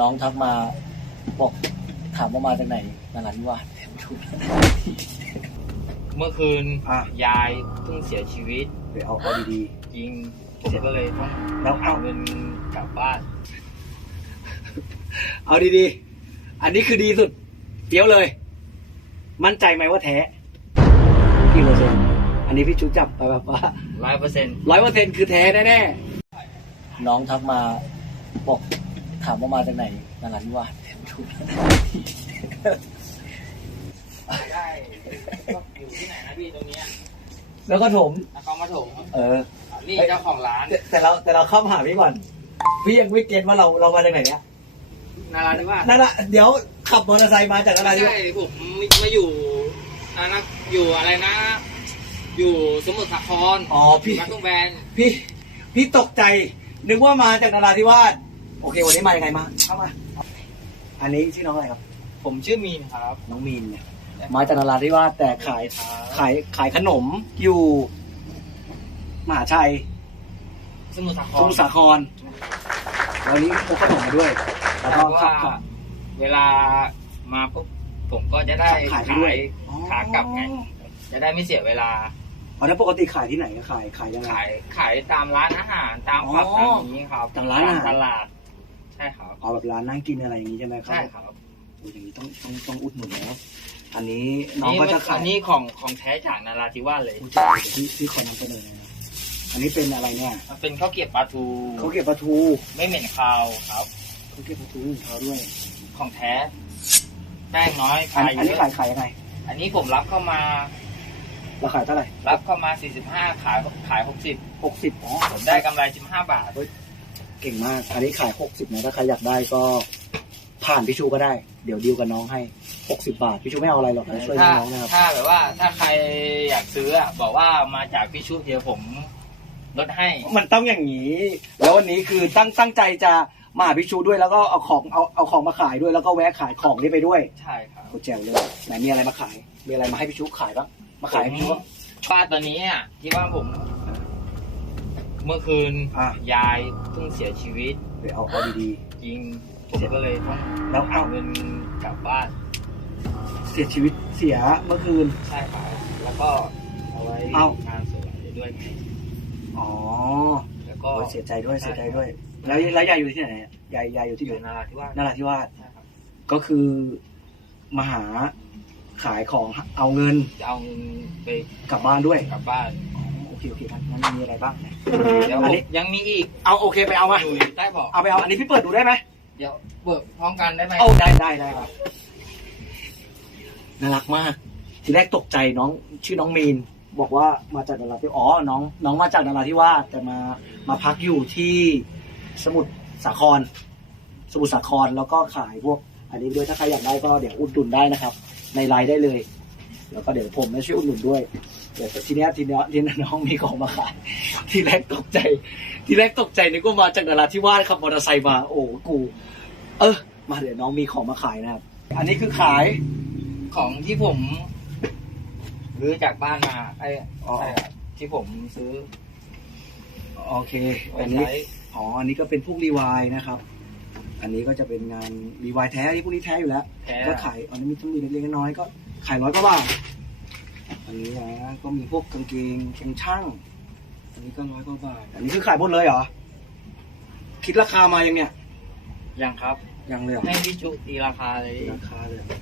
น้องทักมาบอกถามว่ามาจากไหนนารันวาดเมื่อคืนอะ ยายเพิ่งเสียชีวิตไปเอาเอาดีจริงผมก็เลยต้องแล้วหาเอาเงินกลับบ้านๆเอาดีๆ อันนี้คือดีสุดเดี๋ยวเลย มั่นใจไหมว่าแท้กี่เปอร์เซ็นต์อันนี้พี่ชูจับไปแบบว่าร้อยเปอร์เซ็นต์ร้อยเปอร์เซ็นต์คือแท้แน่ๆน้องทักมาบอก ถามว่ามาจากไหนนารันวาดได้อยู่ที่ไหนนะพี่ตรงเนี้ยแล้วก็ถมนครปฐมเออ นี่เจ้าของร้าน แต่แต่เราแต่เราเข้ามาหาพี่ก่อน พี่ยังไม่เก็ตว่าเราเรามาจากไหนเนี่ยนาราธิวาสนั่นแหละเดี๋ยวขับมอเตอร์ไซค์มาจากอะไรไม่ใช่ผมมาอยู่นะนะอยู่อะไรนะ อยู่สมุทรสาครอ๋อพี่วัดตุ้งแบนพี่พี่ตกใจนึกว่ามาจากนราธิวาส โอเค วันนี้มายังไงมาเข้ามา อันนี้ชื่อน้องอะไรครับ ผมชื่อมีนครับน้องมีนเนี่ยมาจากนราธิวาสแต่ขายขายขายขนมอยู่มหาชัยสมุทรสาคสรมุทรสาครวันนี้พกขนมมาด้วยแล้วเพก็ราะขัว่าบขับเวลามาปุ๊บผมก็จะได้ขายไปขาด้วยยขากลับไง จะได้ไม่เสียเวลาอ๋อแล้วปกติขายที่ไหนขายขายยังไงขายขายตามร้านอาหารตามอ๋อผับตามอย่างนี้ครับตามร้านอาหารตลาดใช่ครับอ๋อแบบร้านนั่งกินอะไรอย่างนี้ใช่ไหมครับใช่ครับโอ้ยอย่างนี้ต้องต้องต้องอุดหนุนแล้ว อันนี้น้องก็จะขายอันนี้ของของแท้จากนาราธิวาสเลยผู้จ่ายที่ที่ขอนำเสนอนะครับอันนี้เป็นอะไรเนี่ยมันเป็นข้าวเกรี๊ยวปลาทูเขาเก็บปลาทูไม่เหม็นคาวครับ เขาเก็บปลาทูของเขาด้วยของแท้ แป้งน้อยอันขายอันเยนี้อะขายขายยังไงอันนี้ผมรับเข้ามาราคาเท่าไหร่รับเข้ามา 45 ขายขายหกสิบอ๋อ60ผมได้กำไร 15 บาท เก่งมาก อันนี้ขายหกสิบนะถ้าใครอยากได้ก็ผ่านพี่ชูก็ได้ เดี๋ยวดีลกับน้องให้หกสิบาท พี่ชูไม่เอาอะไรหรอกนะช่วยถ้าน้องนะครับ ถ้าแบบว่าถ้าใครอยากซื้ออะบอกว่ามาจากพี่ชุเดียวผมลดให้ มันต้องอย่างนี้ แล้ววันนี้คือตั้งตั้งใจจะมาหาพี่ชูด้วยแล้วก็เอาของเอาเอาของมาขายด้วยแล้วก็แวะขายของนี้ไปด้วยใช่ครับโคตรแจ๋วเลยไหนมีอะไรมาขาย มีอะไรมาให้พี่ชูขายบ้างมาขายให้พี่ชูบ้าง ป้าตัวนี้อะที่ว่าผม เมื่อคืนอะ ยายเพิ่งเสียชีวิตไปเอาเอาดี จริงผมก็เลยต้องแล้วหาเอาเงินกลับบ้านๆ เสียชีวิตเสียเมื่อคืน ใช่ครับแล้วก็เอาไว้เอ้า งานสวยด้วยไงอ๋อแล้วก็โอ้ยเสียใจด้วยเสียใจด้วย แล้วแล้วยายอยู่ที่ไหนอะยายยายอยู่ที่ออยู่ยู่นาราธิวาสนราธิวาสใช่ครับก็คือมาหาขายของเอาเงินจะเอาเงินไปกลับบ้านด้วย กลับบ้านอ๋อโอ เคโอเคครับงั้นมีอะไรบ้างไหนเดี๋ยวอันนี้ยังมีอีกเอาโอเคไปเอามาอยู่ใต้เบาะเอาไปเอาอันนี้พี่เปิดดูได้ไหมเดี๋ยวเบิกพร้อมกันได้ไหมเอาได้ได้ได้ครับน่ารักมากทีแรกตกใจน้องชื่อน้องมีน บอกว่ามาจากนราธิวาสอ๋อน้องน้องมาจากนราธิวาสแต่มามาพักอยู่ที่สมุทรสาคร สมุทรสาครแล้วก็ขายพวก อันนี้ด้วยถ้าใครอยากได้ก็เดี๋ยวอุดหนุนได้นะครับ ในไลน์ได้เลย แล้วก็เดี๋ยวผมจะช่วยอุดหนุนด้วย เดี๋ยวทีเนี้ยทีเนี้ยทีนี้น้องมีของมาขายทีแรกตกใจ ทีแรกตกใจนึกว่ามาจากนราธิวาสขับมอเตอร์ไซค์มาโอ้กู เออ มาเดี๋ยวน้องมีของมาขายนะครับ อันนี้คือขายของที่ผมซื้อจากบ้านมาไอ้อ๋อใช่ครับที่ผมซื้อ โอเคไว้อันนี้ใช้อ๋ออันนี้ก็เป็นพวกรีวายนะครับ อันนี้ก็จะเป็นงานรีวายแท้ที่พวกนี้แท้อยู่แล้วแท้ก็ขายอันนี้มีทั้งมีเล็กๆน้อยๆก็ขายร้อยกว่าบาท อันนี้นะก็มีพวกกางเกงกางช่าง อันนี้ก็ร้อยกว่าบาท อันนี้คือขายหมดเลยเหรอ คิดราคามายังเนี่ย ยังครับ ยังเลยเหรอ ให้พี่จุตีราคาเลย ราคาเลยเหรอ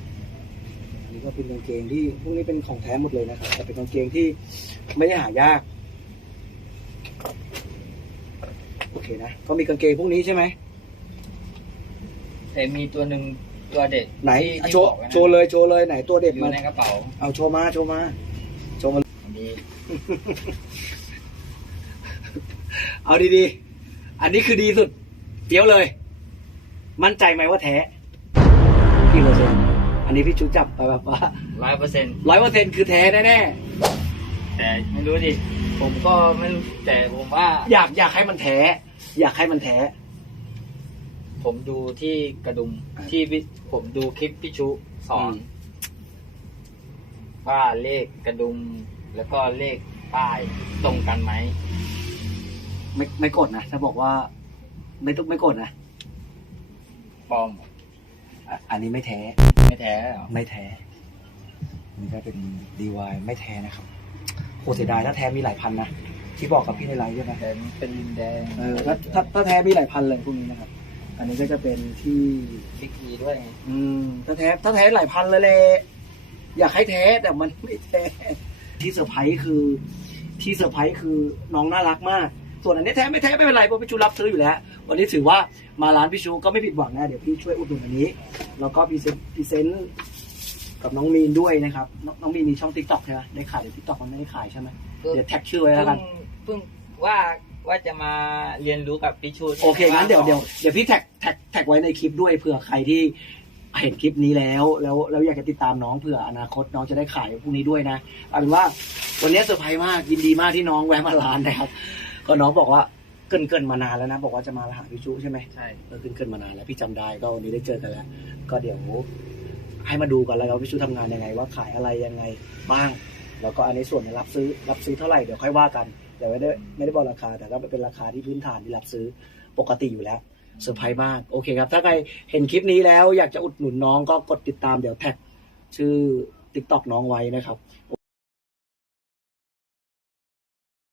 อันนี้ก็เป็นกางเกงที่พวกนี้เป็นของแท้หมดเลยนะครับ แต่เป็นกางเกงที่ไม่ได้หายาก โอเคนะ ก็มีกางเกงพวกนี้ใช่ไหม แต่มีตัวหนึ่งตัวเด็ดไหนที่อะที่โชว์บอกไนะโชว์เลย โชว์เลยไหนตัวเด็ดอยู่มาในกระเป๋า เอาโชว์มา โชว์มาอันนี้ เอาดีๆ อันนี้คือดีสุดเดี๋ยวเลย มั่นใจไหมว่าแท้กี่เปอร์เซ็นต์อันนี้พี่ชูจับไปแบบว่าร้อยเปอร์เซ็นต์ร้อยเปอร์เซ็นต์คือแท้แน่แต่ไม่รู้ดิผมก็ไม่รู้แต่ผมว่าๆอยากอยากให้มันแท้ อยากให้มันแท้ ผมดูที่กระดุมอ่าที่พี่ผมดูคลิปพี่ชุสอนอืมว่าเลขกระดุม แล้วก็เลขป้ายตรงกันไหมไม่ไม่กดนะถ้าบอกว่า ไม่ต้องไม่กดนะปลอมอะอันนี้ไม่แท้ ไม่แท้เหรอไม่แท้นี่ก็เป็นดีวายไม่แท้นะครับโหเสียดายถ้าแท้มีหลายพันนะที่บอกกับพี่ในไลฟ์ใช่ไหม แต่มันเป็นลินแดงเออถ้าถ้าถ้าแท้มีหลายพันเลยพวกนี้นะครับ อันนี้ก็จะเป็นที่บิ๊กอีด้วยไง อืม ถ้าแท้ถ้าแท้หลายพันเลยเลยอยากให้แท้แต่มันไม่แท้ ที่เซอร์ไพรส์คือที่เซอร์ไพรส์คือน้องน่ารักมาก ส่วนอันนี้แท้ไม่แท้ไม่เป็นไรเพราะพี่ชูรับซื้ออยู่แล้ว วันนี้ถือว่ามาร้านพี่ชูก็ไม่ผิดหวังนะเดี๋ยวพี่ช่วยอุดหนุนอันนี้ แล้วก็พรีเซนต์พรีเซนต์กับน้องมีนด้วยนะครับน้องน้องมีนมีช่องทิกตอกใช่ไหมได้ขายในทิกตอกมันไม่ได้ขายใช่ไหมเดี๋ยวแท็กชื่อไว้แล้วกัน เพิ่งว่าว่าจะมาเรียนรู้กับพี่ชูโอเคงั้นเดี๋ยวเดี๋ยวเดี๋ยวพี่แท็กแท็กแท็กไว้ในคลิปด้วยเผื่อใครที่ เห็นคลิปนี้แล้ว แล้วแล้วอยากจะติดตามน้องเผื่ออนาคตน้องจะได้ขายพวกนี้ด้วยนะเอาเป็นว่าวันนี้เซอร์ไพรส์มากยินดีมากที่น้องแวะมาร้านนะครับ ก็น้องบอกว่าเกินเกินมานานแล้วนะ บอกว่าจะมาหาพี่ชูใช่ไหมใช่เออเกินเกินมานานแล้วพี่จำได้ก็วันนี้ได้เจอกันแล้ว ก็เดี๋ยวให้มาดูกันแล้วว่าพี่ชูทำงานยังไง ว่าขายอะไรยังไงบ้าง แล้วก็อันนี้ส่วนรับซื้อรับซื้อเท่าไหร่เดี๋ยวค่อยว่ากันเดี๋ยวไม่ได้ไม่ได้บอกราคาแต่ก็เป็นราคาที่พื้นฐานที่รับซื้อปกติอยู่แล้ว เซอร์ไพรส์มากโอเคครับ ถ้าใครเห็นคลิปนี้แล้วอยากจะอุดหนุนน้องก็กดติดตามเดี๋ยวแท็กชื่อ TikTok น้องไว้นะครับ